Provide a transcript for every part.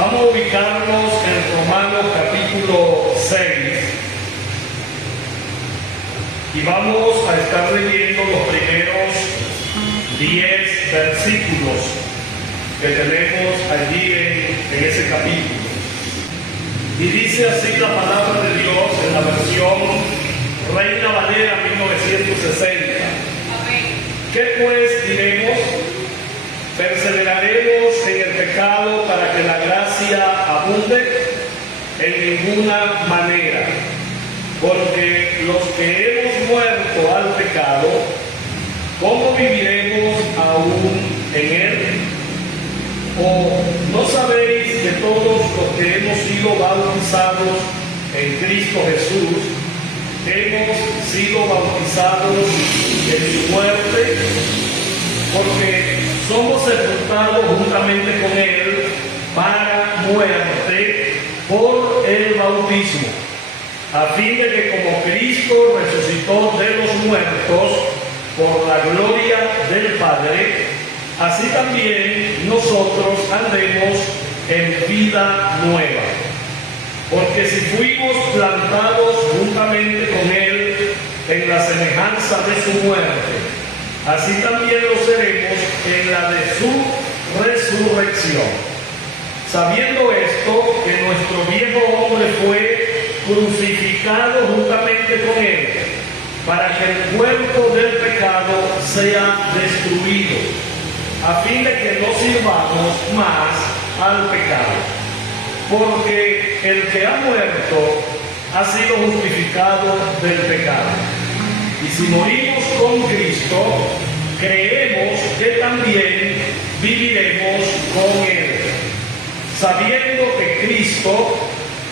Vamos a ubicarnos en Romanos capítulo 6 y vamos a estar leyendo los primeros 10 versículos que tenemos allí en ese capítulo. Y dice así la palabra de Dios en la versión Reina Valera 1960. ¿Qué pues diremos? ¿Perseveraremos en el pecado para que la gracia abunde? En ninguna manera, porque los que hemos muerto al pecado, ¿cómo viviremos aún en él? ¿O no sabéis que todos los que hemos sido bautizados en Cristo Jesús, hemos sido bautizados en su muerte? Porque somos sepultados juntamente con él para muerte por el bautismo, a fin de que como Cristo resucitó de los muertos por la gloria del Padre, así también nosotros andemos en vida nueva. Porque si fuimos plantados juntamente con él en la semejanza de su muerte, así también lo seremos en la de su resurrección. Sabiendo esto, que nuestro viejo hombre fue crucificado juntamente con él, para que el cuerpo del pecado sea destruido, a fin de que no sirvamos más al pecado. Porque el que ha muerto ha sido justificado del pecado. Y si morimos con Cristo, creemos que también viviremos con él, sabiendo que Cristo,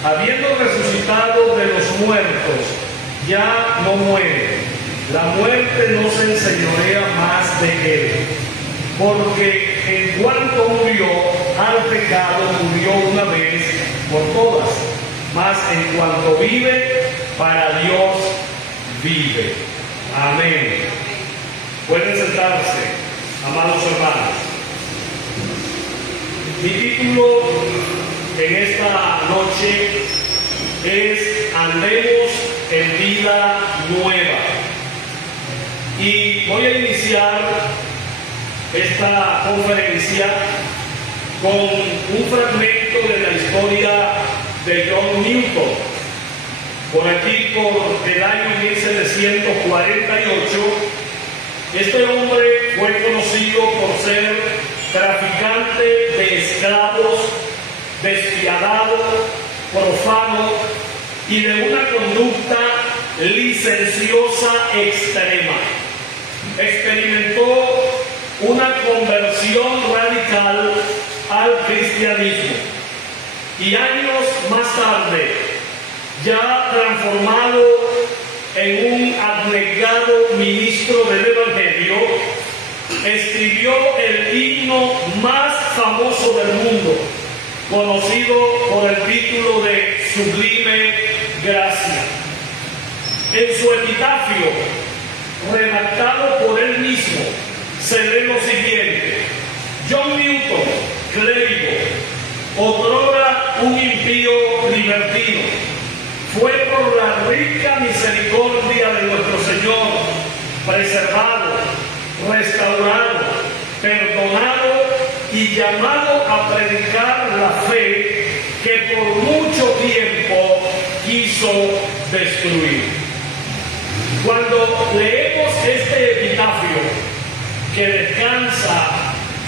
habiendo resucitado de los muertos, ya no muere. La muerte no se enseñorea más de él, porque en cuanto murió al pecado, murió una vez por todas, mas en cuanto vive, para Dios vive. Amén. Pueden sentarse, amados hermanos. Mi título en esta noche es Andemos en vida nueva. Y voy a iniciar esta conferencia con un fragmento de la historia de John Newton. Por aquí, por el año 1748, este hombre fue conocido por ser traficante de esclavos, despiadado, profano y de una conducta licenciosa extrema. Experimentó una conversión radical al cristianismo y años más tarde, ya transformado en un abnegado ministro del Evangelio, escribió el himno más famoso del mundo, conocido por el título de Sublime Gracia. En su epitafio, redactado por él mismo, se lee lo siguiente: John Newton, clérigo, otrora un impío libertino, fue por la rica misericordia de nuestro Señor preservado, restaurado, perdonado y llamado a predicar la fe que por mucho tiempo quiso destruir. Cuando leemos este epitafio que descansa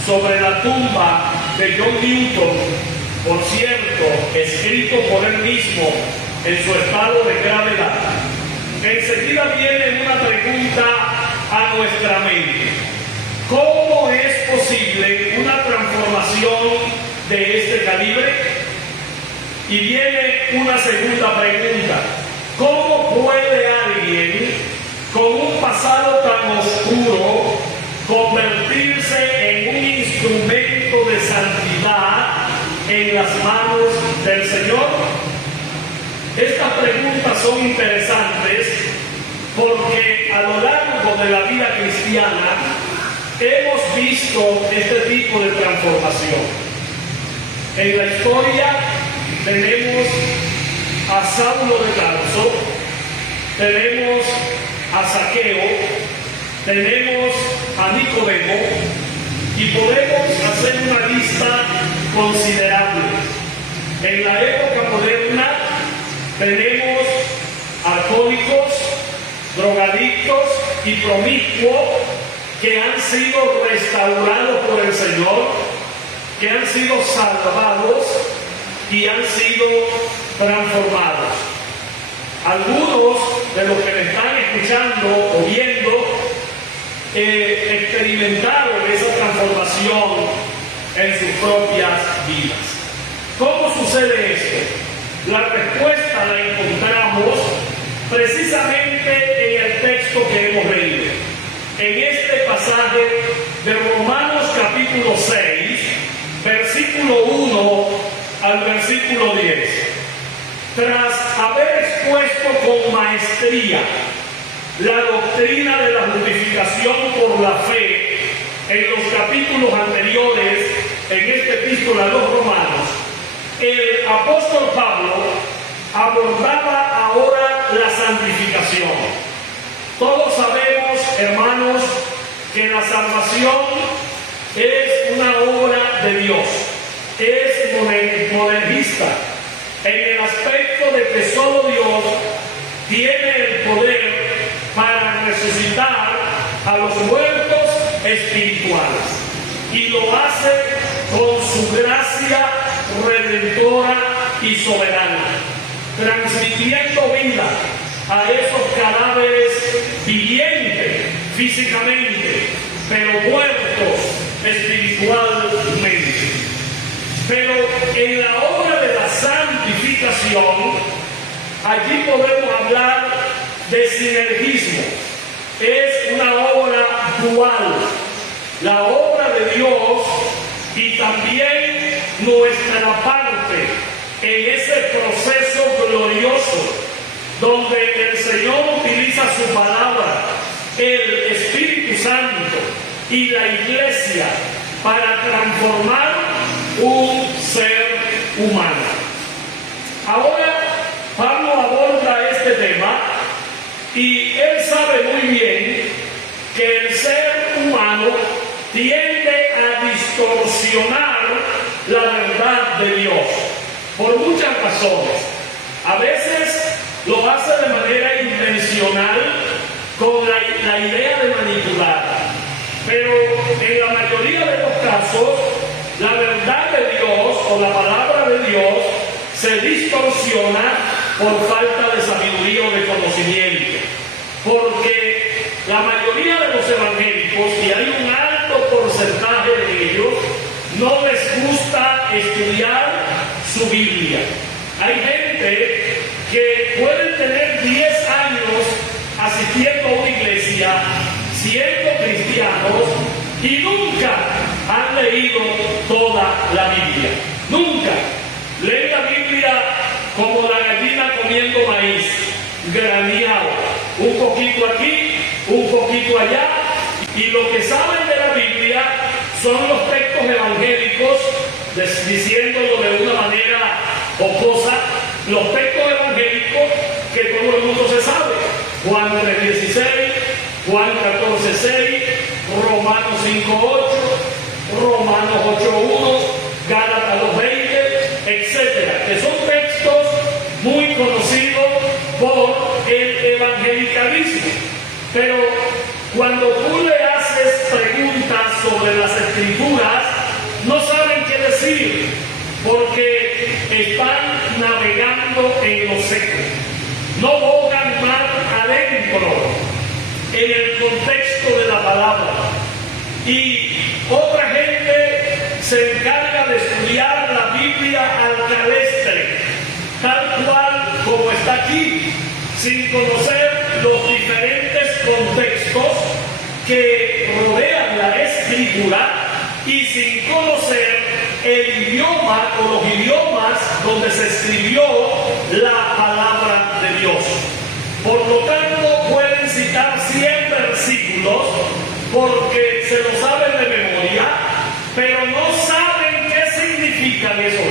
sobre la tumba de John Newton, por cierto, escrito por él mismo en su estado de gravedad, enseguida viene una pregunta a nuestra mente: ¿cómo es posible una transformación de este calibre? Y viene una segunda pregunta: ¿cómo puede alguien con un pasado tan oscuro convertirse en un instrumento de santidad en las manos del Señor? Estas preguntas son interesantes porque a lo largo de la vida cristiana hemos visto este tipo de transformación. En la historia tenemos a Saulo de Tarso, tenemos a Zaqueo, tenemos a Nicodemo, y podemos hacer una lista considerable. En la época moderna tenemos alcohólicos, drogadictos y promiscuos que han sido restaurados por el Señor, que han sido salvados y han sido transformados. Algunos de los que me están escuchando o viendo experimentaron esa transformación en sus propias vidas. ¿Cómo sucede esto? La respuesta la encontramos precisamente en el texto que hemos leído, en este pasaje de Romanos capítulo 6, versículo 1 al versículo 10. Tras haber expuesto con maestría la doctrina de la justificación por la fe en los capítulos anteriores, en esta epístola a los Romanos, el apóstol Pablo abordaba ahora la santificación. Todos sabemos, hermanos, que la salvación es una obra de Dios, es modernista, en el aspecto de que solo Dios tiene el poder para resucitar a los muertos espirituales, y lo hace con su gracia redentora y soberana, transmitiendo vida a esos cadáveres vivientes físicamente, pero muertos espiritualmente. Pero en la obra de la santificación, allí podemos hablar de sinergismo. Es una obra dual, la obra de Dios y también nuestra parte en ese proceso glorioso donde el Señor utiliza su palabra, el Espíritu Santo y la Iglesia para transformar un ser humano. Ahora Pablo aborda este tema y él sabe muy bien que el ser humano tiende a distorsionar la verdad de Dios por muchas razones. A veces lo hace de manera intencional con la idea de manipular, pero en la mayoría de los casos la verdad de Dios o la palabra de Dios se distorsiona por falta de sabiduría o de conocimiento, porque la mayoría de los evangélicos, y hay un alto porcentaje de ellos, no les gusta estudiar su Biblia. Hay gente que puede tener 10 años asistiendo a una iglesia, siendo cristianos, y nunca han leído toda la Biblia. Nunca. Leen la Biblia como la gallina comiendo maíz, graneado, un poquito aquí, un poquito allá, y lo que saben de la Biblia son los textos evangélicos, diciéndolo de una manera jocosa, los textos evangélicos que todo el mundo se sabe: Juan 3:16, Juan 14:6, Romanos 5:8, Romanos 8:1, Gálatas 2:20, etcétera, que son textos muy conocidos por el evangelicalismo. Pero cuando tú le haces preguntas sobre las Escrituras, no saben qué decir, porque están navegando en lo seco, no bogan mar adentro en el contexto de la palabra. Y otra gente se encarga de estudiar la Biblia al calestre, tal cual como está aquí, sin conocer los diferentes contextos que rodean la Escritura y sin conocer el idioma o los idiomas donde se escribió la palabra de Dios. Por lo tanto, pueden citar 100 versículos porque se lo saben de memoria, pero no saben qué significan esos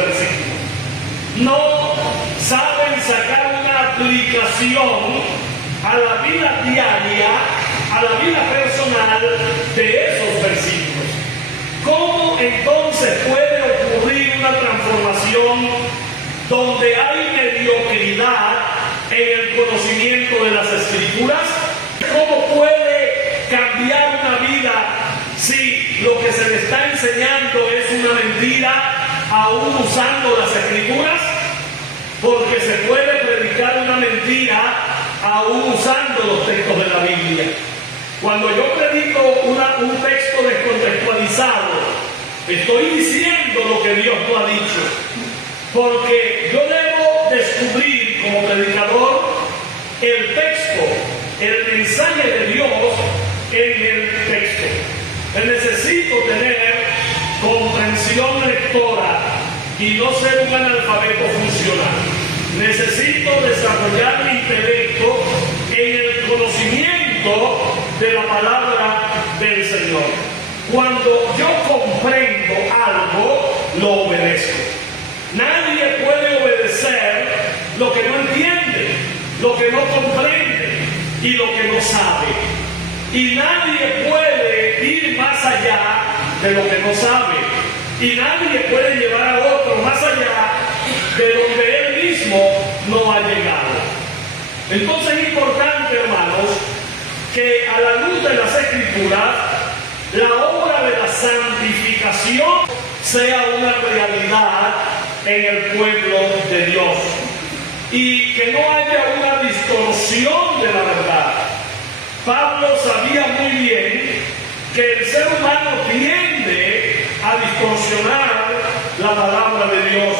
aplicación a la vida diaria, a la vida personal de esos versículos. ¿Cómo entonces puede ocurrir una transformación donde hay mediocridad en el conocimiento de las Escrituras? ¿Cómo puede cambiar una vida si lo que se le está enseñando es una mentira, aún usando las Escrituras? Porque se puede predicar una mentira aún usando los textos de la Biblia. Cuando yo predico un texto descontextualizado, estoy diciendo lo que Dios no ha dicho. Porque yo debo descubrir como predicador el texto, el mensaje de Dios en el texto. Necesito tener comprensión lectora y no ser un analfabeto funcional. Necesito desarrollar mi intelecto en el conocimiento de la palabra del Señor. Cuando yo comprendo algo, lo obedezco. Nadie puede obedecer lo que no entiende, lo que no comprende y lo que no sabe. Y nadie puede ir más allá de lo que no sabe. Y nadie puede llevar a otro más allá de donde él mismo no ha llegado. Entonces es importante, hermanos, que a la luz de las Escrituras, la obra de la santificación sea una realidad en el pueblo de Dios y que no haya una distorsión de la verdad. Pablo sabía muy bien que el ser humano tiende a distorsionar la palabra de Dios,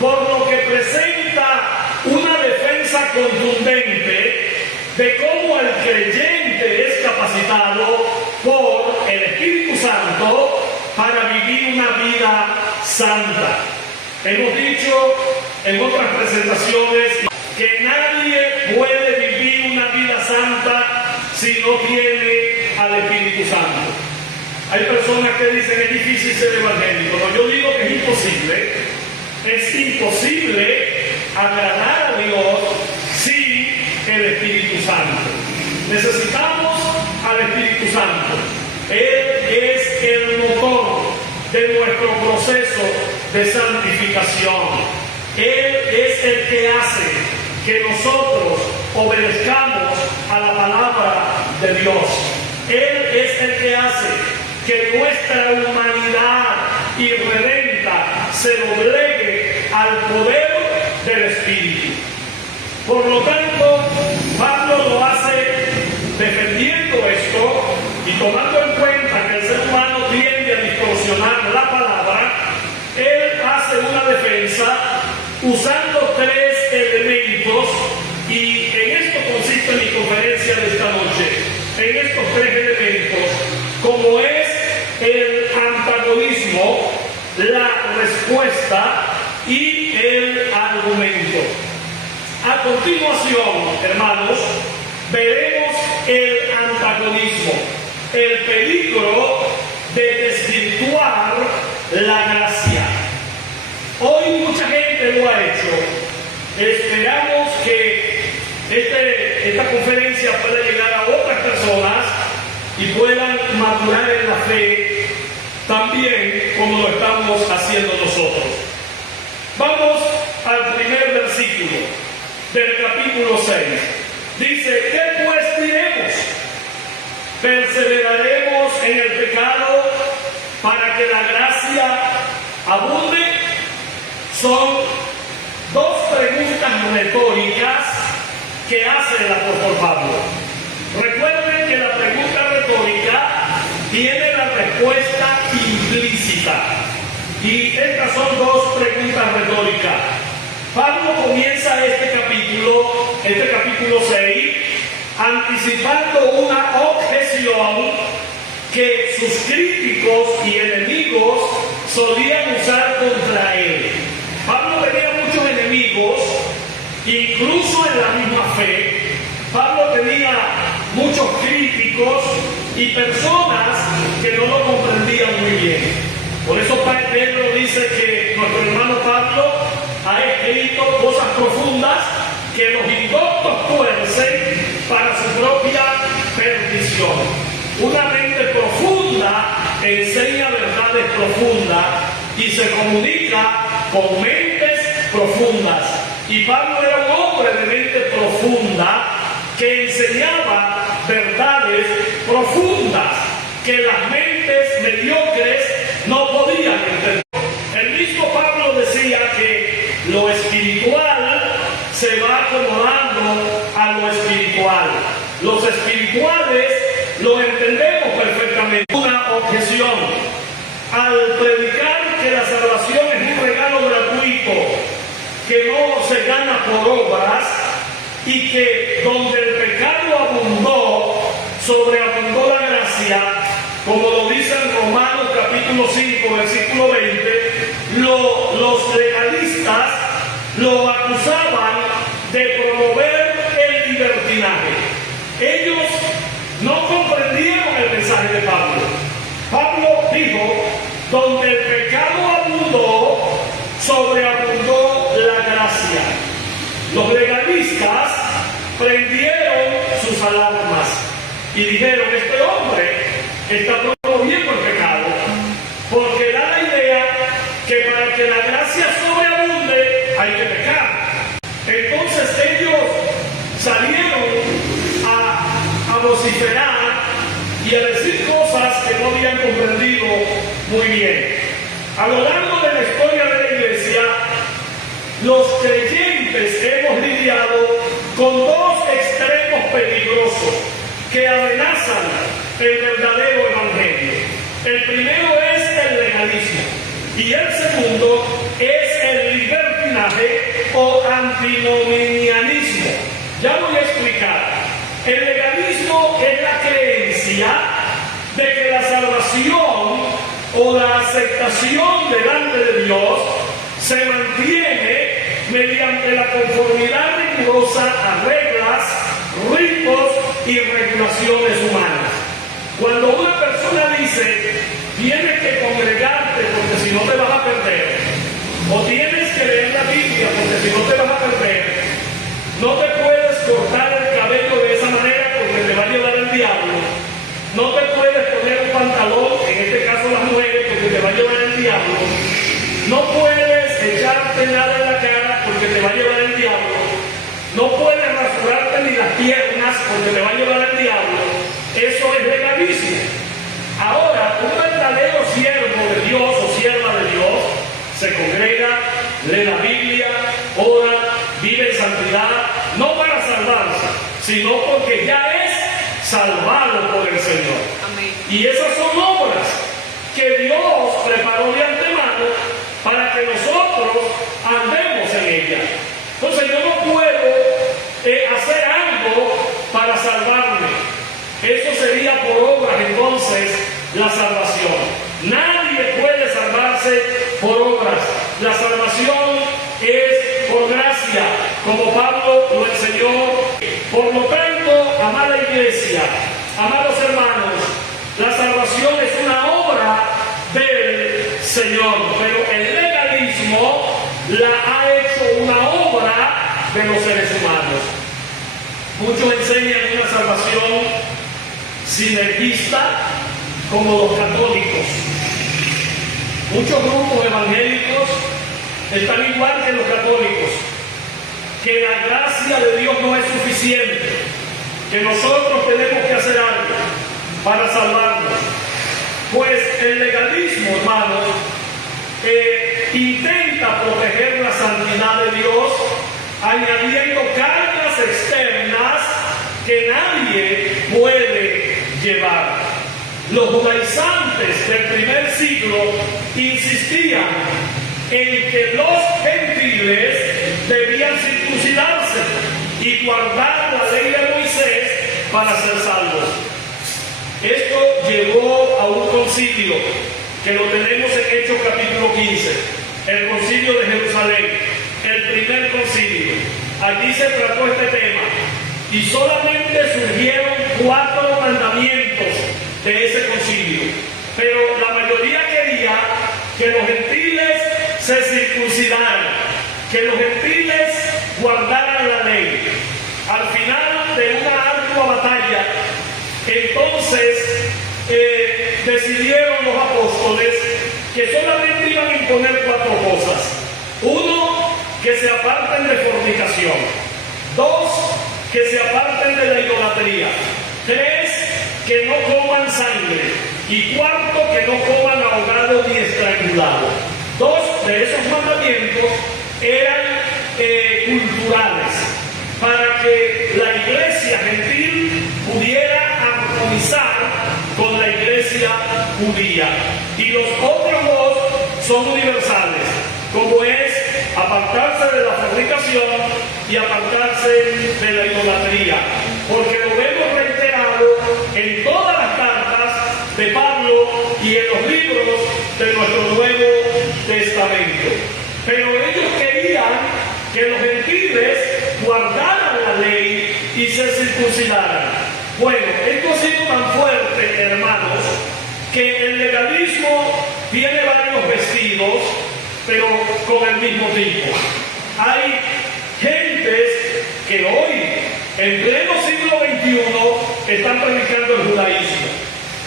por lo que presenta una defensa contundente de cómo el creyente es capacitado por el Espíritu Santo para vivir una vida santa. Hemos dicho en otras presentaciones que nadie puede vivir una vida santa si no tiene al Espíritu Santo. Hay personas que dicen que es difícil ser evangélico. No, yo digo que es imposible. Es imposible agradar a Dios sin el Espíritu Santo. Necesitamos al Espíritu Santo. Él es el motor de nuestro proceso de santificación. Él es el que hace que nosotros obedezcamos a la palabra de Dios. Él es el que hace que nuestra humanidad irredenta se doblegue al poder del Espíritu. Por lo tanto, Pablo lo hace defendiendo esto y tomando en cuenta que el ser humano tiende a distorsionar la palabra. Él hace una defensa usando tres elementos, y en esto consiste mi conferencia de esta noche, en estos tres elementos, como es el antagonismo, la respuesta y el argumento. A continuación, hermanos, veremos el antagonismo, el peligro de desvirtuar la gracia. Hoy mucha gente lo ha hecho. Esperamos que esta conferencia pueda llegar a otras personas y puedan madurar en la fe también como lo estamos haciendo nosotros. Vamos al primer versículo del capítulo 6. Dice: ¿qué pues diremos? ¿Perseveraremos en el pecado para que la gracia abunde? Son dos preguntas retóricas que hace el apóstol Pablo. Recuerden que la pregunta retórica tiene la respuesta implícita. Y estas son dos preguntas retóricas. Pablo comienza este capítulo 6, anticipando una objeción que sus críticos y enemigos solían usar contra él. Pablo tenía muchos enemigos, incluso en la misma fe. Pablo tenía muchos críticos y personas que no lo comprendían muy bien. Por eso Pedro dice que nuestro hermano Pablo ha escrito cosas profundas que los indoctos enseña verdades profundas y se comunica con mentes profundas. Y Pablo era un hombre de mente profunda que enseñaba verdades profundas que las mentes mediocres no podían entender. El mismo Pablo decía que lo espiritual se va acomodando a lo espiritual. Los espirituales lo entendemos perfectamente. Una objeción al predicar que la salvación es un regalo gratuito, que no se gana por obras y que donde el pecado abundó, sobreabundó la gracia, como lo dice en Romanos capítulo 5, versículo 20, los legalistas lo acusaban de promover el libertinaje. Ellos no comprendieron el mensaje de Pablo. Pablo dijo, donde el pecado abundó, sobreabundó la gracia. Los legalistas prendieron sus alarmas y dijeron, este hombre está promoviendo el pecado, porque da la idea que para que la gracia sobreabunde hay que pecar. Entonces ellos salieron a vociferar y a decir cosas que no habían comprendido muy bien. A lo largo de la historia de la iglesia, los creyentes hemos lidiado con dos extremos peligrosos que amenazan el verdadero evangelio. El primero es el legalismo y el segundo es el libertinaje o antinomianismo. Ya voy a explicar. El legalismo es la creencia de que la salvación o la aceptación delante de Dios se mantiene mediante la conformidad rigurosa a reglas, ritos y regulaciones humanas. Cuando una persona dice, tienes que congregarte porque si no te vas a perder, o tienes que leer la Biblia porque si no te vas a perder, no te puedes cortar el cabello de esa manera porque te va a llevar el diablo, no te puedes poner un pantalón, en este caso las mujeres, porque te va a llevar el diablo, no puedes echarte nada en la cara porque te va a llevar el diablo, no puedes rasurarte ni las piernas porque te va a llevar el diablo. Eso es legalismo. Ahora, un verdadero siervo de Dios o sierva de Dios se congrega, lee la Biblia, ora, vive en santidad, no para salvarse, sino porque ya es salvado por el Señor. Amén. Y esas son obras que Dios preparó de antemano para que nosotros andemos en ellas. Entonces yo no puedo hacer algo para salvarme. Eso sería por obras entonces la salvación. Nadie puede salvarse por obras. La salvación es por gracia, como Pablo lo enseñó. Por lo tanto, amada iglesia, amados hermanos, la salvación es una obra del Señor, pero el legalismo la ha hecho una obra de los seres humanos. Muchos enseñan una salvación sinergista como los católicos. Muchos grupos evangélicos están igual que los católicos, que la gracia de Dios no es suficiente, que nosotros tenemos que hacer algo para salvarnos. Pues el legalismo, hermanos, intenta proteger la santidad de Dios añadiendo cargas externas que nadie puede llevar. Los judaizantes del primer siglo insistían en que los gentiles debían circuncidarse y guardar la ley de Moisés para ser salvos. Esto llevó a un concilio que lo tenemos en Hechos capítulo 15, el concilio de Jerusalén, el primer concilio. Allí se trató este tema y solamente surgieron 4 mandamientos de ese concilio, pero la mayoría quería que los gentiles se circuncidaran, que los gentiles guardaran la ley. Al final de una ardua batalla, entonces decidieron los apóstoles que solamente iban a imponer 4 cosas. 1, que se aparten de fornicación. 2, que se aparten de la idolatría. 3, que no coman sangre. Y 4, que no coman ahogado ni estrangulado. 2 de esos mandamientos eran culturales, para que la iglesia gentil pudiera armonizar con la iglesia judía. Y los otros 2 son universales, como es apartarse de la fornicación y apartarse de la idolatría, porque lo vemos reiterado en todas las cartas de Pablo y en los libros de nuestro Nuevo Testamento. Pero ellos querían que los gentiles guardaran la ley y se circuncidaran. Bueno, esto ha sido tan fuerte, hermanos, que el legalismo tiene varios vestidos, pero con el mismo tipo. Hay gentes que hoy, en pleno siglo XXI, están predicando el judaísmo.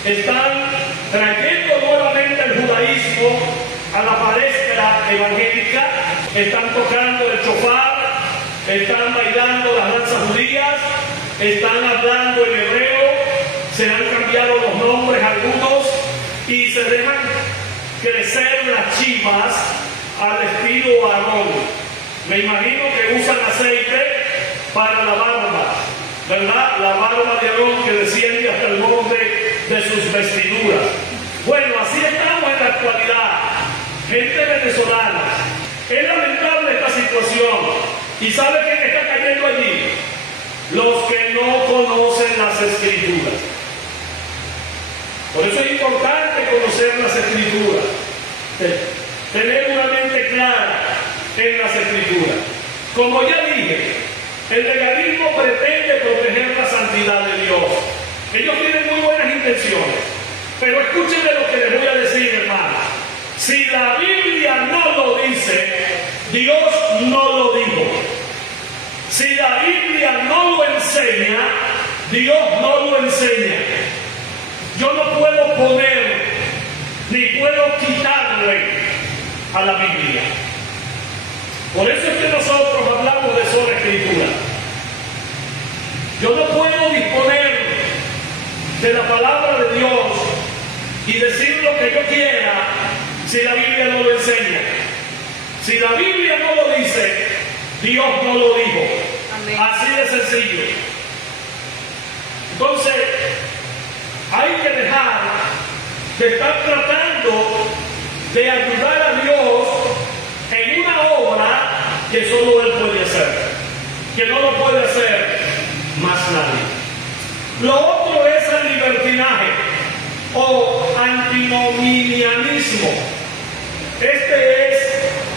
Están trayendo nuevamente el judaísmo a la palestra evangélica, están tocando el shofar, están bailando las danzas judías, están hablando en hebreo, se han cambiado los nombres algunos y se dejan crecer las chivas al estilo Aarón. Me imagino que usan aceite para la barba, ¿verdad? La barba de Aarón que desciende hasta el borde de sus vestiduras. Bueno, así estamos en la actualidad, gente venezolana. Es lamentable esta situación. ¿Y sabe quién está cayendo allí? Los que no conocen las Escrituras. Por eso es importante conocer las Escrituras, tener una mente clara en las Escrituras. Como ya dije, el legalismo pretende proteger la santidad de Dios. Ellos tienen muy buenas intenciones, pero escúchenme lo que les voy a decir, hermanos. Si la Biblia no lo dice, Dios no lo dijo. Si la Biblia no lo enseña, Dios no lo enseña. Yo no puedo poner ni puedo quitarle a la Biblia. Por eso es que nosotros hablamos de sola escritura. Yo no puedo disponer de la palabra de Dios y decir lo que yo quiera si la Biblia no lo enseña. Si la Biblia no lo dice, Dios no lo dijo. Amén. Así de sencillo. Entonces, hay que dejar de estar tratando de ayudar a Dios en una obra que solo Él puede hacer, que no lo puede hacer más nadie. Lo otro es el libertinaje o antinomianismo. Este es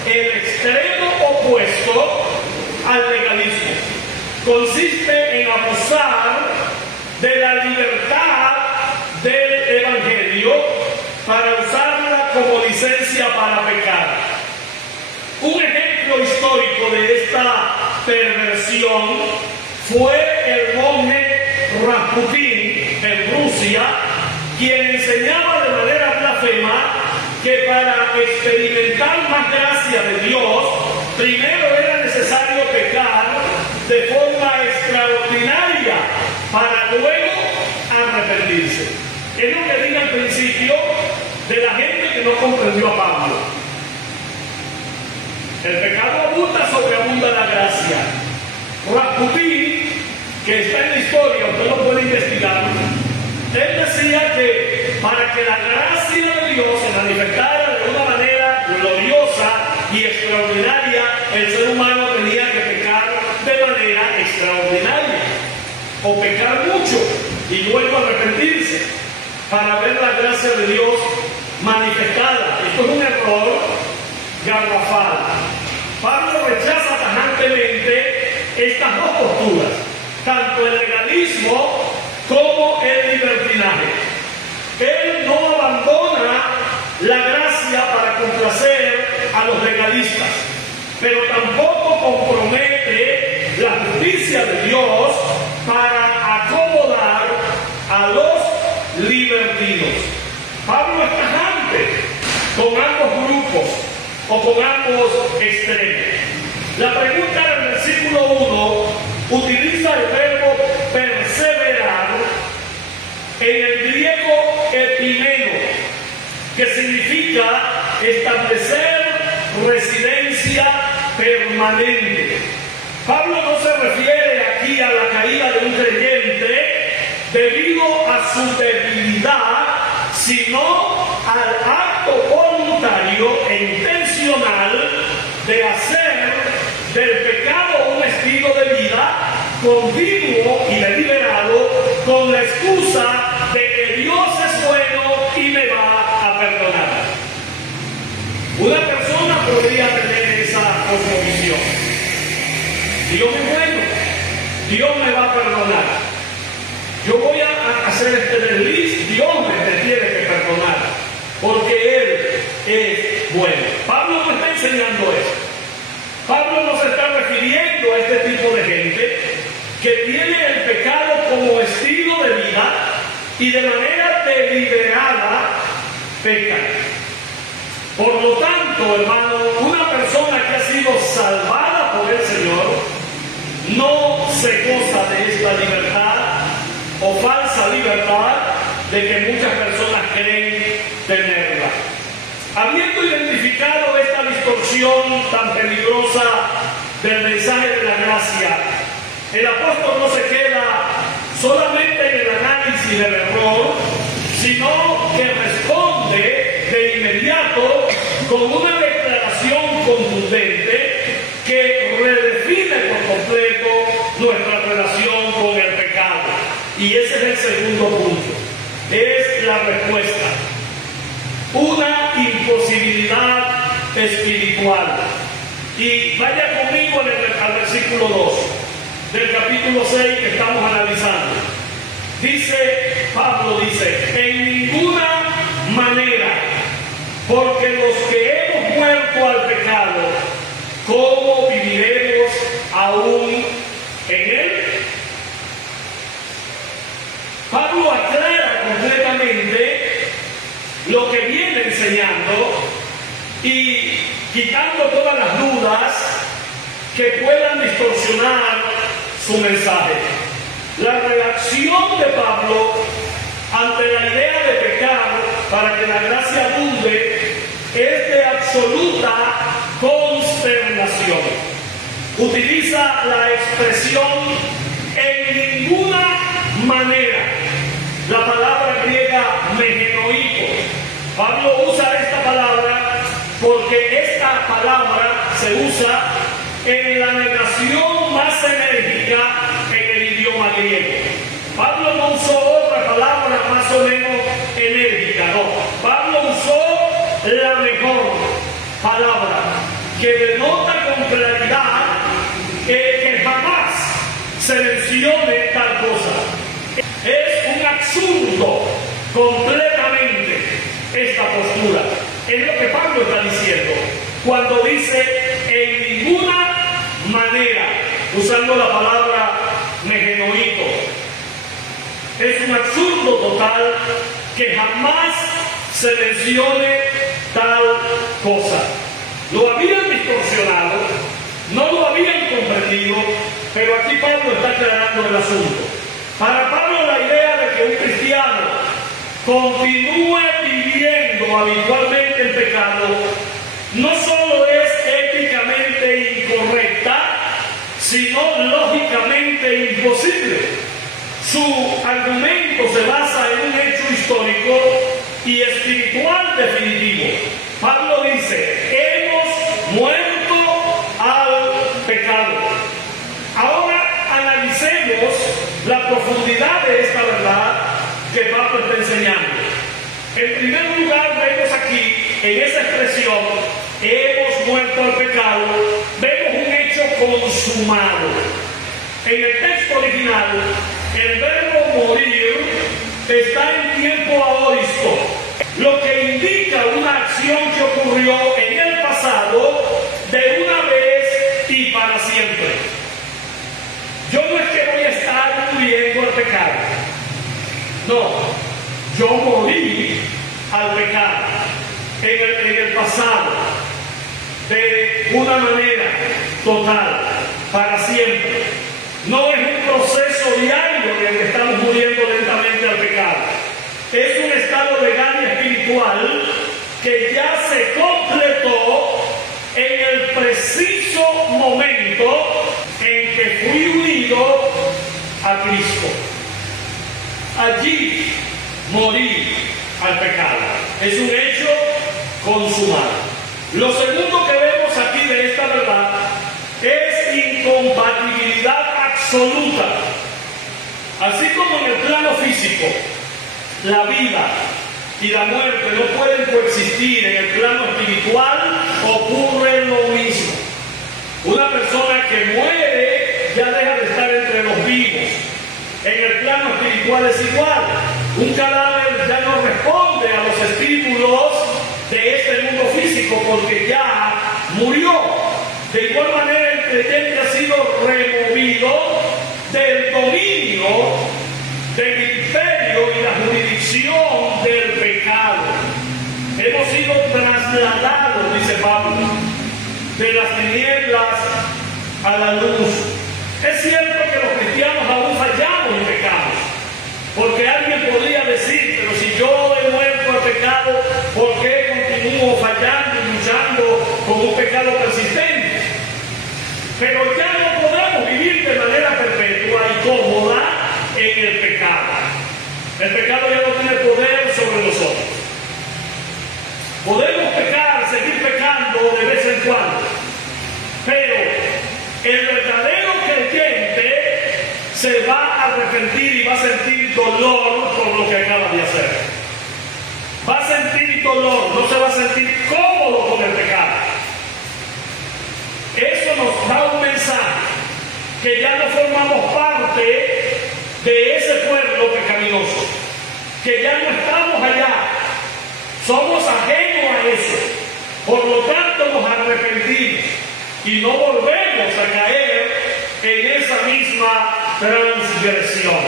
el extremo opuesto al legalismo. Consiste en abusar de la libertad del Evangelio para usarla como licencia para pecar. Un ejemplo histórico de esta perversión fue el monje Rasputín en Rusia, quien enseñaba de manera blasfema que para experimentar más gracia de Dios, primero era necesario pecar de forma extraordinaria para luego arrepentirse. Es lo que diga al principio de la gente que no comprendió a Pablo. El pecado abunda, sobreabunda la gracia. Rasputín, que está en la historia, usted lo puede investigar, él decía que para que la gracia de Dios se manifestara de una manera gloriosa y extraordinaria, el ser humano tenía que pecar de manera extraordinaria, o pecar mucho y luego arrepentirse para ver la gracia de Dios manifestada. Esto es un error garrafal. Pablo rechaza tajantemente estas dos posturas, tanto el legalismo como el libertinaje. Él no abandona la gracia para complacer a los legalistas, pero tampoco compromete la justicia de Dios para acomodar a los libertinos. grupos o con ambos extremos. La pregunta del versículo 1 utiliza el verbo perseverar en el griego epimeno, que significa establecer residencia permanente. Pablo no se refiere aquí a la caída de un creyente debido a su debilidad, sino al acto voluntario e intencional de hacer del pecado un estilo de vida continuo y deliberado, con la excusa de que Dios es bueno y me va a perdonar. Una persona podría tener esa cosmovisión. Dios es bueno, Dios me va a perdonar. Yo voy a hacer este desliz, Dios me tiene que perdonar, porque Él es bueno. Pablo no está enseñando eso. Pablo no se está refiriendo a este tipo de gente que tiene el pecado como estilo de vida y de manera deliberada pecan. Por lo tanto, hermano, una persona que ha sido salvada por el Señor no se goza de esta libertad o falsa libertad de que muchas personas creen tenerla. Habiendo identificado esta distorsión tan peligrosa del mensaje de la gracia, el apóstol no se queda solamente en el análisis del error, sino que responde de inmediato con una declaración contundente que redefine por completo nuestra relación con el pecado. Y ese es el segundo punto, es la respuesta. Una imposibilidad espiritual. Y vaya conmigo al versículo 2 del capítulo 6 que estamos analizando. Pablo dice, en ninguna manera, porque los que hemos muerto al pecado, ¿cómo viviremos aún en él? Pablo aclara completamente lo que viene enseñando y quitando todas las dudas que puedan distorsionar su mensaje. La reacción de Pablo ante la idea de pecar para que la gracia abunde es de absoluta consternación. Utiliza la expresión en ninguna manera, la palabra griega megenoito. Pablo usa esta palabra porque esta palabra se usa en la negación más enérgica en el idioma griego. Pablo no usó otra palabra más o menos enérgica, no. Pablo usó la mejor palabra que denota con claridad que jamás se mencione tal cosa. Es un absurdo completamente esta postura. Es lo que Pablo está diciendo cuando dice en ninguna manera, usando la palabra megenoito. Es un absurdo total que jamás se mencione tal cosa. Lo habían distorsionado, no lo habían comprendido, pero aquí Pablo está aclarando el asunto. Para Pablo la idea de que un cristiano continúe viviendo habitualmente en pecado no solo es éticamente incorrecta, sino lógicamente imposible. Su argumento se basa en un hecho histórico y espiritual definitivo. Pablo dice, hemos muerto al pecado. Ahora analicemos la profundidad de esta verdad que Pablo está enseñando. En primer lugar, vemos aquí, en esa expresión, hemos muerto al pecado, vemos un hecho consumado. En el texto original, el verbo morir está en tiempo aoristo, lo que indica una acción que ocurrió en el pasado de una vez y para siempre. Yo no es que voy a estar muriendo al pecado. No, yo morí al pecado en el pasado. de una manera total, para siempre. No es un proceso diario en el que estamos muriendo lentamente al pecado. Es un estado legal y espiritual que ya se completó en el preciso momento en que fui unido a Cristo. Allí morí al pecado. Es un hecho consumado. Lo segundo que vemos aquí de esta verdad es incompatibilidad absoluta. Así como en el plano físico, la vida y la muerte no pueden coexistir, en el plano espiritual ocurre lo mismo. Una persona que muere ya deja de estar entre los vivos. En el plano espiritual es igual. Un cadáver ya no responde a los estímulos de este mundo físico porque ya murió. De igual manera el creyente ha sido removido del dominio, del imperio y la jurisdicción del pecado. Hemos sido trasladados, dice Pablo, de las tinieblas a la luz. Es cierto que los cristianos aún fallamos y pecamos, porque alguien podría decir, pero si yo he muerto al pecado, ¿por qué continúo fallando y luchando con un pecado persistente? Pero ya no podemos vivir de manera perpetua y cómoda en el pecado. El pecado ya no tiene poder sobre nosotros. Podemos pecar, seguir pecando de vez en cuando, pero el verdadero creyente se va a arrepentir y va a sentir dolor por lo que acaba de hacer. Va a sentir dolor, no se va a sentir cómodo con el pecado. Eso nos da un mensaje que ya no formamos parte de ese pueblo pecaminoso, que ya no estamos allá, somos ajenos a eso. Por lo tanto nos arrepentimos y no volvemos a caer en esa misma transgresión.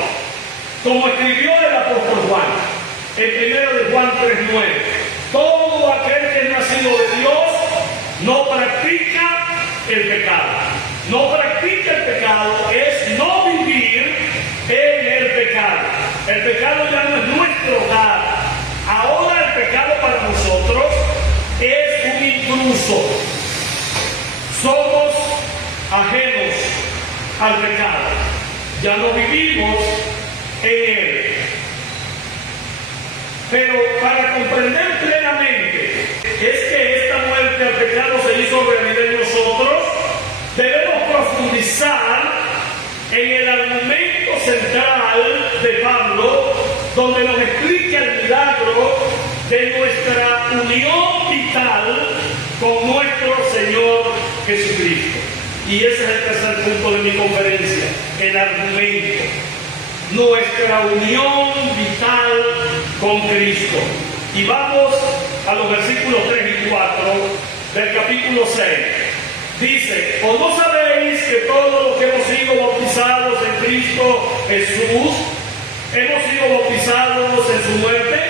Como escribió el apóstol Juan, en 1 de Juan 3:9, todo aquel que es nacido de Dios no practica el pecado. No practica el pecado es no vivir en el pecado. El pecado ya no es nuestro hogar. Ahora el pecado para nosotros es un intruso. Somos ajenos al pecado. Ya no vivimos en él. Pero para comprender plenamente es que esta muerte al pecado se hizo realidad en nosotros, debemos profundizar en el argumento central de Pablo, donde nos explica el milagro de nuestra unión vital con nuestro Señor Jesucristo. Y ese es el tercer punto de mi conferencia, el argumento. Nuestra unión vital con Cristo. Y vamos a los versículos 3 y 4 del capítulo 6. Dice, ¿o no sabéis que todos los que hemos sido bautizados en Cristo Jesús, hemos sido bautizados en su muerte?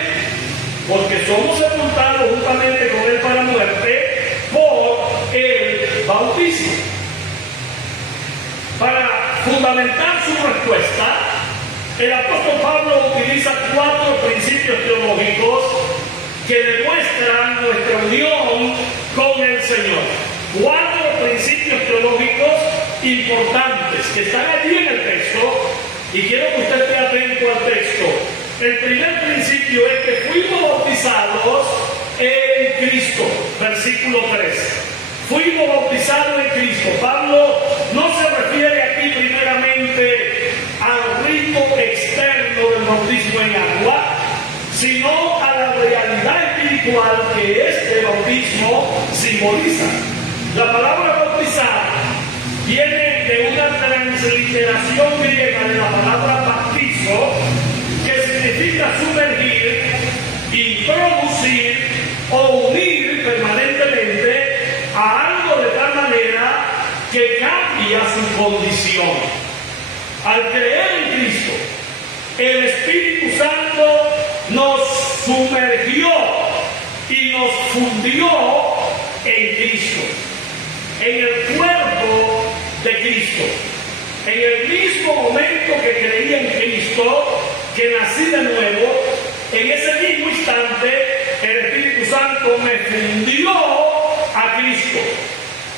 Porque somos sepultados juntamente con él para muerte por el bautismo. Para fundamentar su respuesta, el apóstol Pablo utiliza 4 principios teológicos que demuestran nuestra unión con el Señor. 4 principios teológicos importantes que están allí en el texto y quiero que usted esté atento al texto. El primer principio es que fuimos bautizados en Cristo, versículo 3. Fuimos bautizados en Cristo. Pablo no se refiere aquí primeramente al rito externo del bautismo en agua, sino a la realidad espiritual que este bautismo simboliza. La palabra bautizar viene de una transliteración griega de la palabra baptizo, que significa sumergir, introducir o unir permanentemente a algo de tal manera que cambia su condición. Al creer en Cristo, el Espíritu Santo nos sumergió y nos fundió en Cristo. en el cuerpo de Cristo. En el mismo momento que creí en Cristo, que nací de nuevo, en ese mismo instante el Espíritu Santo me fundió a Cristo.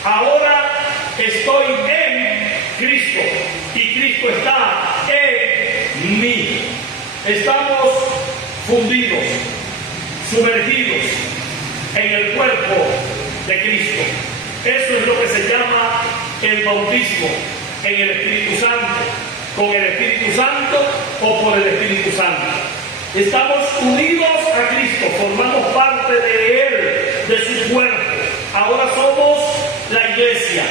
Ahora estoy en Cristo y Cristo está en mí. Estamos fundidos, sumergidos en el cuerpo de Cristo. Eso es lo que se llama el bautismo en el Espíritu Santo, con el Espíritu Santo o por el Espíritu Santo. Estamos unidos a Cristo, formamos parte de Él, de su cuerpo. Ahora somos la iglesia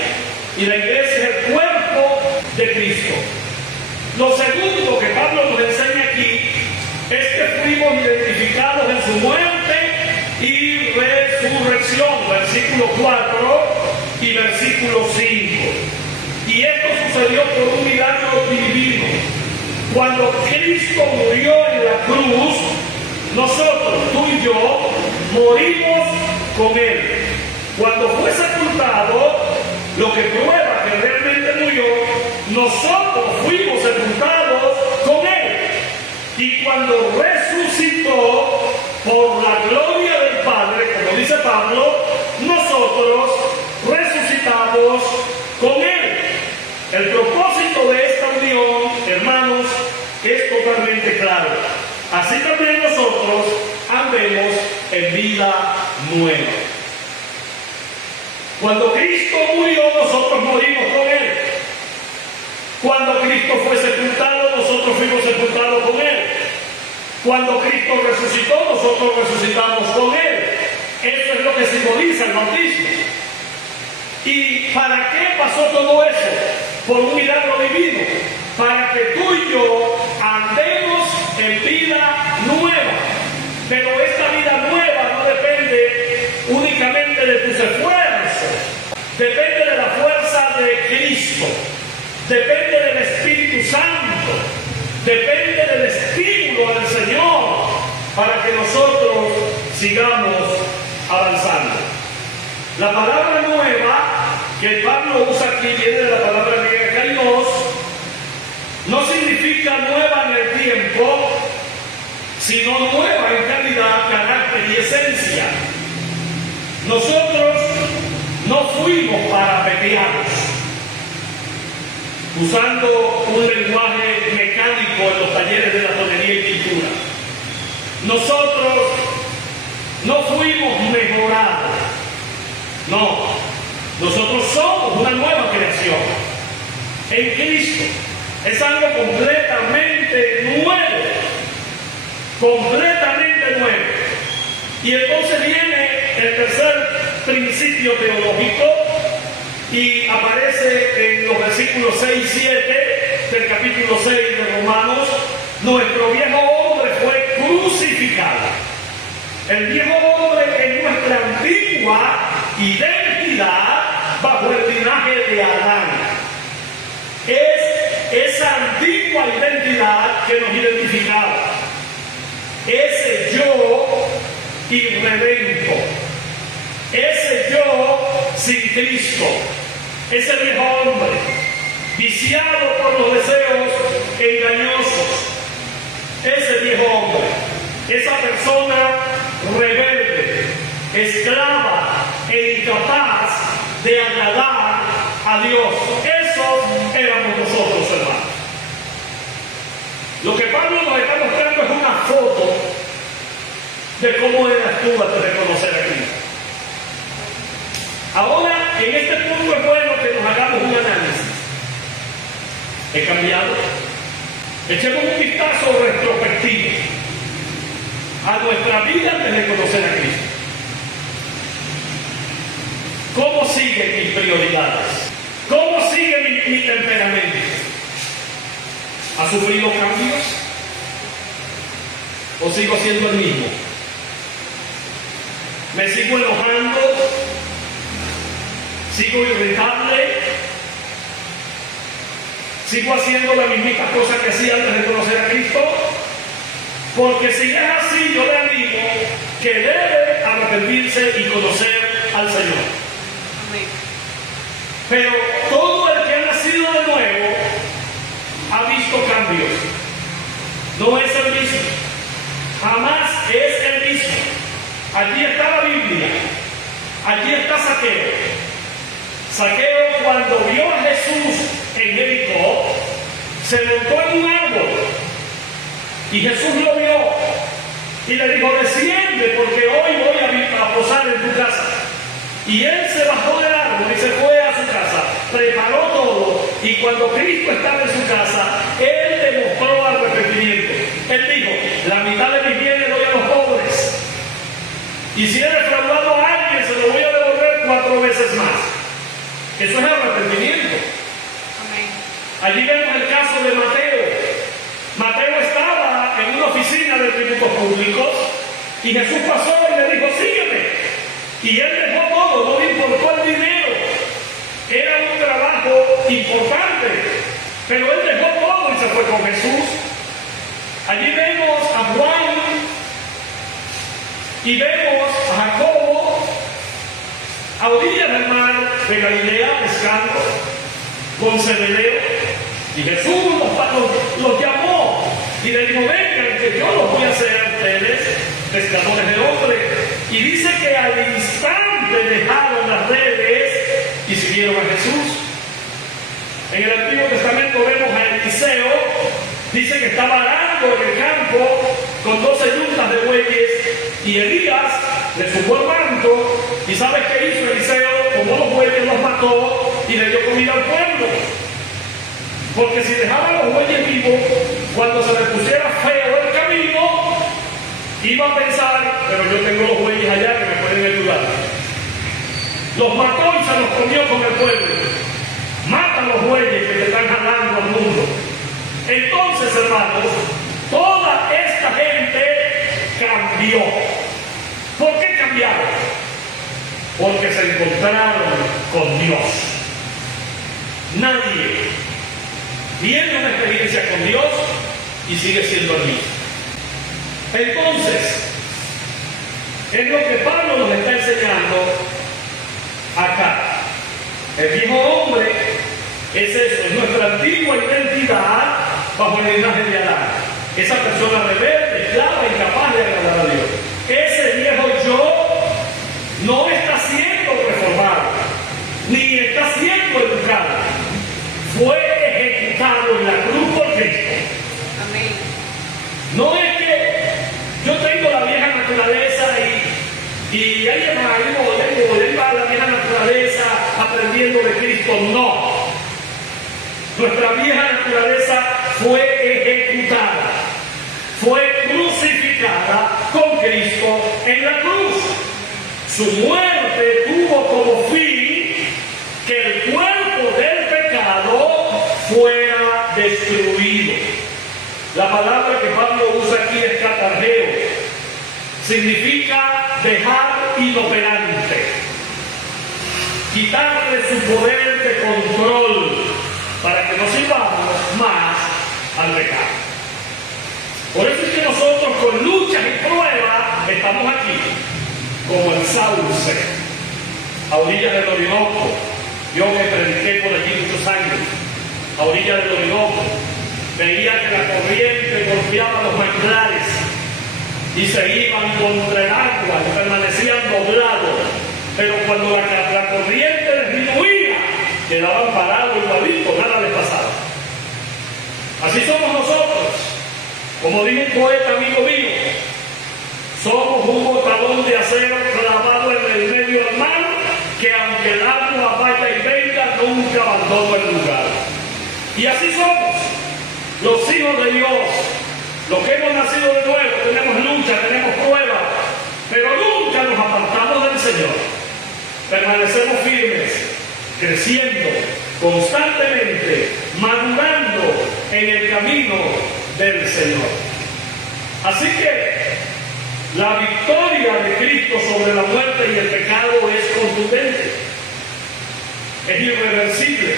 y la iglesia es el cuerpo de Cristo. Lo segundo que Pablo nos enseña aquí es que fuimos identificados en su muerte y resurrección, versículo 4 y versículo 5. Y esto sucedió por un milagro divino. Cuando Cristo murió en la cruz, nosotros, tú y yo, morimos con Él. Cuando fue sepultado, lo que prueba que realmente murió, nosotros fuimos sepultados con Él. Y cuando resucitó por la gloria del Padre, como dice Pablo, nosotros resucitamos con Él. El propósito de esta unión, hermanos, es totalmente claro. Así también nosotros andemos en vida nueva. Cuando Cristo murió, nosotros morimos con Él. Cuando Cristo fue sepultado, nosotros fuimos sepultados con Él. Cuando Cristo resucitó, nosotros resucitamos con Él. Eso es lo que simboliza el bautismo. ¿Y para qué pasó todo eso? Por un milagro divino. Para que tú y yo andemos en vida nueva. Pero esta vida nueva no depende únicamente de tus esfuerzos. Depende de la fuerza de Cristo. Depende del Espíritu Santo. Depende del estímulo del Señor para que nosotros sigamos avanzando. La palabra nueva que Pablo usa aquí viene de la palabra griega kainos. No significa nueva en el tiempo, sino nueva en calidad, carácter y esencia. Nosotros no fuimos parapeteados, usando un lenguaje mecánico en los talleres de la tonería y pintura. Nosotros no fuimos mejorados. No, nosotros somos una nueva creación en Cristo. Es algo completamente nuevo, completamente nuevo. Y entonces viene el tercer principio teológico y aparece en los versículos 6 y 7 del capítulo 6 de Romanos. Nuestro viejo hombre fue crucificado. El viejo hombre es nuestra antigua identidad bajo el linaje de Adán. Es esa antigua identidad que nos identificaba. Ese yo irredento. Ese yo sin Cristo. Ese viejo hombre viciado por los deseos engañosos. Ese viejo hombre. Esa persona rebelde, esclava e incapaz de agradar a Dios. Eso éramos nosotros, hermanos. Lo que Pablo nos está mostrando es una foto de cómo eras tú antes de conocer a Cristo. Ahora, en este punto es bueno que nos hagamos un análisis. ¿He cambiado? Echemos un vistazo retrospectivo a nuestra vida antes de conocer a Cristo. ¿Cómo siguen mis prioridades? ¿Cómo sigue mi temperamento? ¿Ha sufrido cambios? ¿O sigo siendo el mismo? ¿Me sigo enojando? ¿Sigo irritable? ¿Sigo haciendo las mismas cosas que hacía antes de conocer a Cristo? Porque si es así, yo le animo que debe arrepentirse y conocer al Señor. Pero todo el que ha nacido de nuevo ha visto cambios. No es el mismo. Jamás es el mismo. Allí está la Biblia. Allí está Zaqueo. Zaqueo, cuando vio a Jesús en Jericó, se montó en un árbol. Y Jesús lo vio y le dijo: desciende, porque hoy voy a posar en tu casa. Y él se bajó del árbol y se fue a su casa, preparó todo, y cuando Cristo estaba en su casa, él demostró arrepentimiento. Él dijo: la mitad de mis bienes doy a los pobres, y si he defraudado a alguien, se lo voy a devolver 4 veces más. Eso es arrepentimiento. Amén. Allí vemos el caso de Mateo. Mateo estaba en una oficina de tributos públicos y Jesús pasó y le dijo: sígueme. Y él dejó todo, no le importó el dinero. Era un trabajo importante, pero él dejó todo y se fue con Jesús. Allí vemos a Juan y vemos a Jacobo a orillas del mar de Galilea pescando con Zebedeo. Y Jesús los llamó y le dijo: vengan, que yo los voy a hacer a ustedes pescadores de hombres. Y dice que al instante dejaron las redes y siguieron a Jesús. En el Antiguo Testamento vemos a Eliseo, dice que estaba arando en el campo con 12 yuntas de bueyes, y Elías le subió el manto. ¿Y sabes qué hizo Eliseo? Tomó los bueyes, los mató y le dio comida al pueblo. Porque si dejaba los bueyes vivos, cuando se le pusiera feo el camino, iba a pensar: pero yo tengo los bueyes allá que me pueden ayudar. Los mató y se los comió con el pueblo. Mata los bueyes que te están jalando al mundo. Entonces, hermanos, toda esta gente cambió. ¿Por qué cambiaron? Porque se encontraron con Dios. Nadie tiene una experiencia con Dios y sigue siendo el mismo. Entonces, es lo que Pablo nos está enseñando acá. El viejo hombre es eso, es nuestra antigua identidad bajo el linaje de Adán. Esa persona rebelde, esclava, incapaz de agradar a Dios. Ese viejo yo no está siendo reformado, ni está siendo educado. Fue ejecutado en la cruz por Cristo. Amén. No es que yo tengo la vieja naturaleza y ahí va la vieja naturaleza aprendiendo de Cristo. No. Nuestra vieja naturaleza fue ejecutada, fue crucificada con Cristo en la cruz. Su muerte tuvo como fin que el cuerpo del pecado fuera destruido. La palabra que Pablo usa aquí es catarreo. Significa dejar inoperante, quitarle su poder de control para que no sirvamos más al pecado. Por eso es que nosotros, con luchas y pruebas, estamos aquí, como el Sauce, a orillas del Orinoco. Yo que prediqué por allí muchos años, a orillas del Orinoco, veía que la corriente golpeaba los manglares y se iban contra el agua y permanecían doblados. Pero cuando la corriente disminuía, quedaban parados igualitos, nada les pasaba. Así somos nosotros. Como dijo un poeta amigo mío, somos un botadón de acero clavado en el medio del mar, que aunque el agua vaya y venga, nunca abandona el lugar. Y así somos, los hijos de Dios, los que hemos nacido de nuevo. Tenemos lucha, tenemos pruebas, pero nunca nos apartamos del Señor. Permanecemos firmes, creciendo constantemente, madurando en el camino del Señor. Así que la victoria de Cristo sobre la muerte y el pecado es contundente, es irreversible.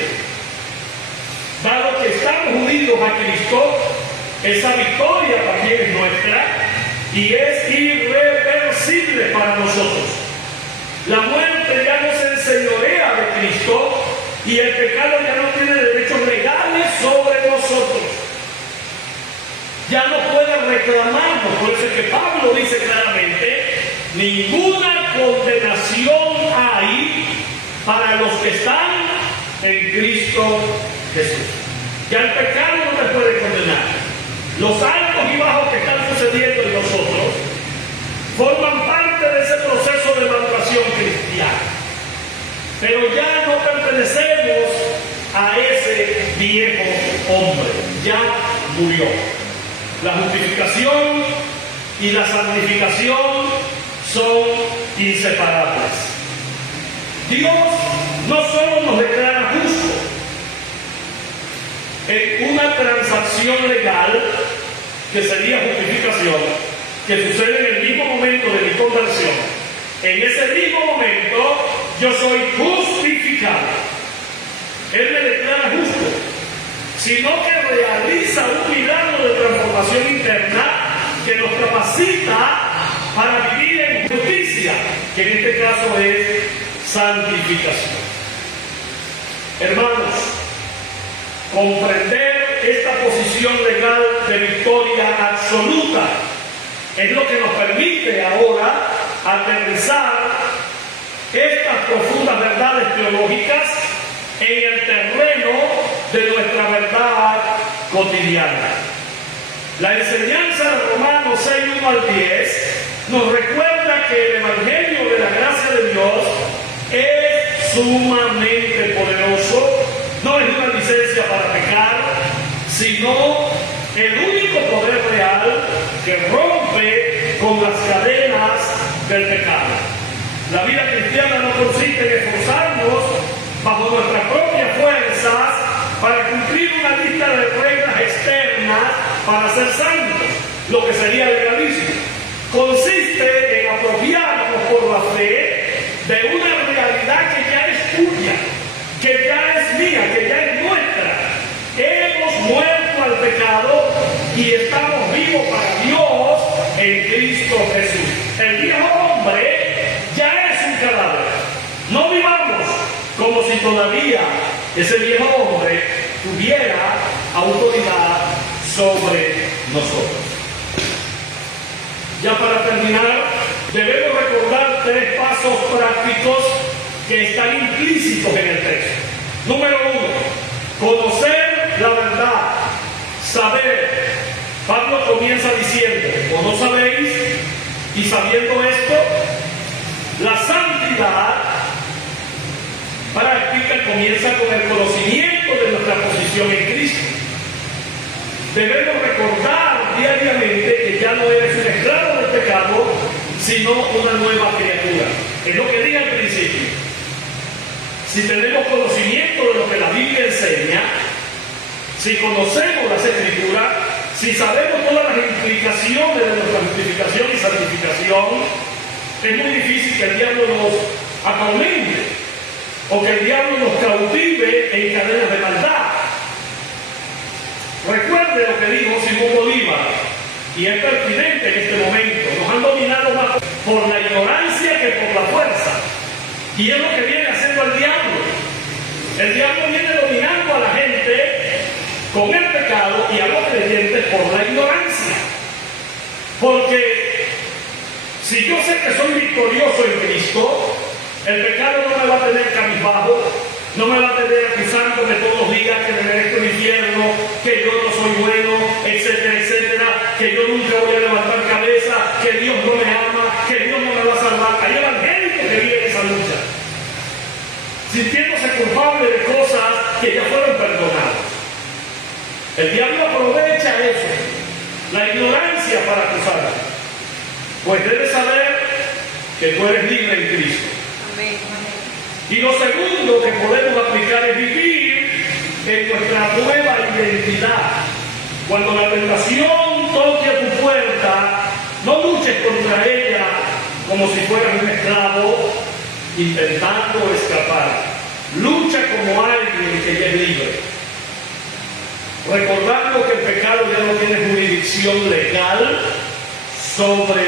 Dado que estamos unidos a Cristo, esa victoria también es nuestra y es irreversible para nosotros. La muerte ya no se enseñorea de Cristo Y el pecado ya no tiene derechos legales sobre nosotros. Ya no puede reclamarnos. Por eso es que Pablo dice claramente, ninguna condenación hay para los que están en Cristo Jesús. Ya el pecado no te puede condenar. Los altos y bajos que están sucediendo en nosotros forman parte de ese proceso de maduración cristiana. Pero ya no pertenecemos a ese viejo hombre. Ya murió. La justificación y la santificación son inseparables. Dios no solo nos declara justos en una transacción legal, que sería justificación, que sucede en el mismo momento de mi conversión. En ese mismo momento yo soy justificado. Él me declara justo, sino que realiza un milagro de transformación interna que nos capacita para vivir en justicia, que en este caso es santificación. Hermanos, comprender esta posición legal de victoria absoluta es lo que nos permite ahora aterrizar estas profundas verdades teológicas en el terreno de nuestra verdad cotidiana. La enseñanza de Romanos 6, 1 al 10 nos recuerda que el Evangelio de la gracia de Dios es sumamente poderoso. No es una licencia para pecar, sino el único poder real que rompe con las cadenas del pecado. La vida cristiana no consiste en esforzarnos bajo nuestras propias fuerzas para cumplir una lista de reglas externas para ser santos, lo que sería legalismo. Consiste en apropiarnos por la fe de una realidad que ya es tuya, que ya es mía, que ya es nuestra. Hemos muerto al pecado y estamos vivos para Dios en Cristo Jesús. El viejo hombre ya es un cadáver. No vivamos como si todavía ese viejo hombre tuviera autoridad sobre nosotros. Ya para terminar, debemos recordar 3 pasos prácticos que están implícitos en el texto. Número 1, conocer la verdad, saber. Pablo comienza diciendo, ¿o no sabéis? Y sabiendo esto, la santidad práctica comienza con el conocimiento de nuestra posición en Cristo. Debemos recordar diariamente que ya no eres un esclavo del pecado, sino una nueva criatura. Es lo que dije al principio. Si tenemos conocimiento de lo que la Biblia enseña, si conocemos las Escrituras, si sabemos todas las implicaciones de nuestra justificación y santificación, es muy difícil que el diablo nos atormente o que el diablo nos cautive en cadenas de maldad. Recuerde lo que dijo Simón Bolívar, y es pertinente en este momento. Nos han dominado más por la ignorancia que por la fuerza. Y es lo que viene haciendo el diablo. El diablo viene dominando a la gente con el pecado y a los creyentes por la ignorancia. Porque si yo sé que soy victorioso en Cristo, el pecado no me va a tener cabizbajo, no me va a tener acusándome todos los días que me merezco el infierno, que yo no soy bueno, etcétera, etcétera, que yo nunca voy a levantar cabeza, que Dios no me ama, que Dios no me va a salvar. Hay evangélicos que viven esa lucha, sintiéndose culpable de cosas que ya fueron perdonadas. El diablo aprovecha eso, la ignorancia, para acusarte. Pues debes saber que tú eres libre en Cristo. Amén. Y lo segundo que podemos aplicar es vivir en nuestra nueva identidad. Cuando la tentación toque a tu puerta, no luches contra ella como si fueras un esclavo intentando escapar. Lucha como alguien que ya es libre, recordando que el pecado ya no tiene jurisdicción legal sobre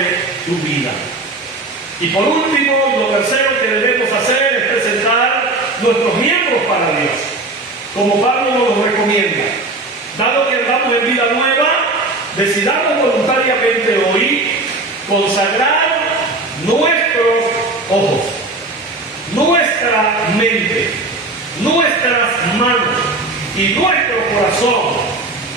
tu vida. Y por último, lo tercero que debemos hacer es presentar nuestros miembros para Dios, como Pablo nos lo recomienda. Dado que andamos en vida nueva, decidamos voluntariamente hoy consagrar nuestros ojos, nuestra mente, nuestras manos y nuestro corazón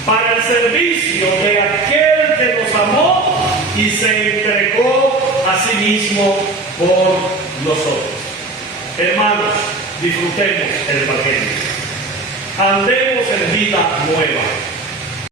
para el servicio de aquel que nos amó y se entregó a sí mismo por nosotros. Hermanos, disfrutemos el Evangelio. Andemos en vida nueva.